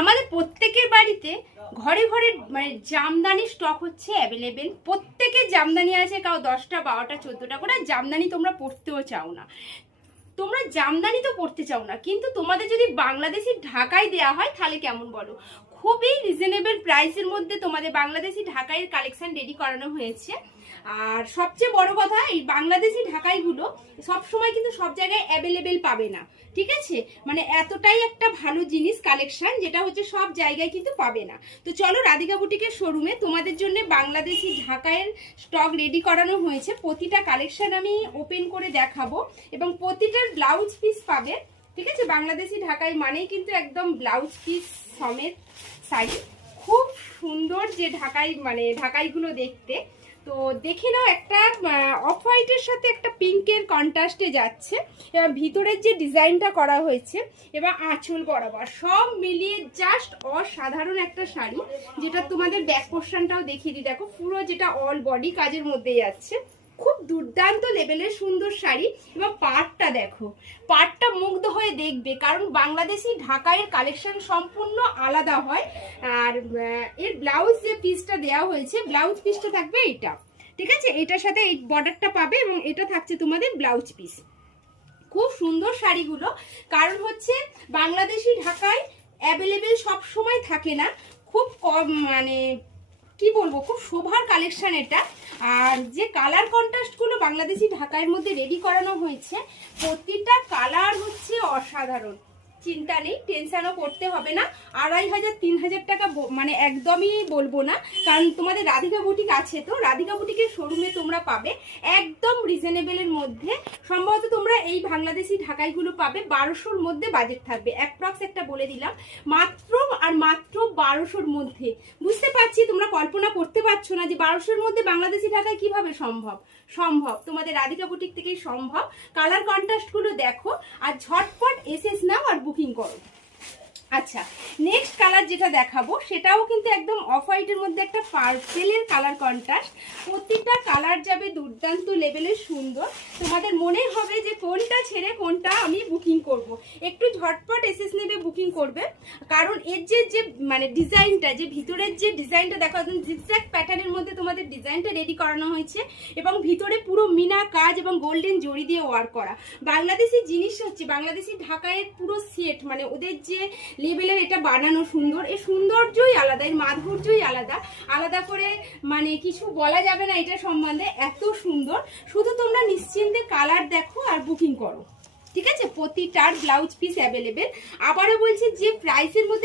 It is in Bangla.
আমাদের প্রত্যেকের বাড়িতে ঘরে ঘরে মানে জামদানি স্টক হচ্ছে অ্যাভেলেবেল। প্রত্যেকের জামদানি আছে, কাউ 10টা 12টা 14টা করে। জামদানি তোমরা পরতেও চাও না, তোমরা জামদানি তো পড়তে চাও না, কিন্তু তোমাদের যদি বাংলাদেশি ঢাকাই দেয়া হয় তাহলে কেমন বলো? খুবই রিজনেবল প্রাইসের মধ্যে তোমাদের বাংলাদেশি ঢাকাইয়ের কালেকশন রেডি করানো হয়েছে। আর সবচেয়ে বড় কথা, এই বাংলাদেশি ঢাকাইগুলো সবসময় কিন্তু সব জায়গায় অ্যাভেলেবেল পাবে না, ঠিক আছে? মানে এতটাই একটা ভালো জিনিস কালেকশন, যেটা হচ্ছে সব জায়গায় কিন্তু পাবে না। তো চলো রাধিকা বুটিকের শোরুমে তোমাদের জন্য বাংলাদেশি ঢাকাইয়ের স্টক রেডি করানো হয়েছে। প্রতিটা কালেকশন আমি ওপেন করে দেখাবো এবং প্রতিটার ব্লাউজ পিস পাবে, ঠিক আছে? বাংলাদেশি ঢাকাই মানেই কিন্তু একদম ব্লাউজ পিস সমেত শাড়ি। খুব সুন্দর যে ঢাকাই, মানে ঢাকাইগুলো দেখতে। তো দেখে নাও, একটা অফ হোয়াইটের সাথে একটা পিঙ্কের কন্ট্রাস্টে যাচ্ছে। এবার ভিতরের যে ডিজাইনটা করা হয়েছে এবার আঁচল বরাবর সব মিলিয়ে জাস্ট অসাধারণ একটা শাড়ি, যেটা তোমাদের ব্যাক পোর্শনটাও দেখিয়ে দিই। দেখো পুরো যেটা অল বডি কাজের মধ্যে যাচ্ছে, খুব দুর্দান্ত লেভেলের সুন্দর শাড়ি। এবং পাড়টা দেখো, পাড়টা মুগ্ধ হয়ে দেখবে, কারণ বাংলাদেশি ঢাকাইয়ের কালেকশন সম্পূর্ণ আলাদা হয়। আর এর ব্লাউজ যে পিসটা দেওয়া হয়েছে, ব্লাউজ পিসটা থাকবে এইটা, ঠিক আছে? এটার সাথে এই বর্ডারটা পাবে এবং এটা থাকছে তোমাদের ব্লাউজ পিস। খুব সুন্দর শাড়িগুলো, কারণ হচ্ছে বাংলাদেশি ঢাকায় অ্যাভেলেবেল সব সময় থাকে না, খুব কম, মানে কি বলবো, খুব শোভার কালেকশন এটা। আর যে কালার কন্ট্রাস্টগুলো বাংলাদেশি ঢাকাইয়ের মধ্যে রেডি করানো হয়েছে, প্রতিটা কালার হচ্ছে অসাধারণ। চিন্তা নেই, টেনশনও করতে হবে না। 2500 3000 টাকা মানে একদমই বলবো না, কারণ তোমাদের রাধিকা বুটিক আছে, তো রাধিকা বুটিকের শোরুমে তোমরা পাবে একদম রিজনেবলের মধ্যে। সম্ভবত তোমরা এই বাংলাদেশি ঢাকাইগুলো পাবে 1200-র মধ্যে বাজেট থাকবে, অ্যাপ্রক্স একটা বলে দিলাম, মাত্র আর মাত্র 1200-র মধ্যে। বুঝতে পারছি তোমরা কল্পনা করতে পারছো না যে 1200-র মধ্যে বাংলাদেশি ঢাকাই কিভাবে সম্ভব। সম্ভব, তোমাদের রাধিকা বুটিক থেকেই সম্ভব। কালার কন্ট্রাস্টগুলো দেখো আর ঝটপট এসএস নাও আর বুকিং করো। আচ্ছা, নেক্সট কালার যেটা দেখাবো সেটাও কিন্তু একদম অফ হোয়াইটের মধ্যে একটা পার্পেলের কালার কন্ট্রাস্ট। প্রতিটা কালার যাবে দুর্দান্ত লেভেলের সুন্দর, তোমাদের মনে হবে যে কোনটা ছেড়ে কোনটা আমি বুকিং করব। একটু ঝটপট এসএস নেবে, বুকিং করবে, কারণ এর যে মানে ডিজাইনটা, যে ভিতরের যে ডিজাইনটা দেখো, একদম জিগজ্যাগ প্যাটার্নের মধ্যে তোমাদের ডিজাইনটা রেডি করানো হয়েছে এবং ভিতরে পুরো মিনা কাজ এবং গোল্ডেন জড়ি দিয়ে ওয়ার্ক করা। বাংলাদেশি জিনিস হচ্ছে, বাংলাদেশি ঢাকাইয়ের পুরো সেট, মানে ওদের যে লেভেলের এটা বানানো সুন্দর, এই সৌন্দর্যই আলাদা, এর মাধুর্যই আলাদা। আলাদা করে মানে কিছু বলা যাবে না এটা সম্বন্ধে, এত সুন্দর। শুধু তোমরা নিশ্চিন্তে কালার দেখো আর বুকিং করো, ঠিক আছে? প্রতিটার ব্লাউজ পিস অ্যাভেলেবেল। আবারও বলছি, যে প্রাইসের মধ্যে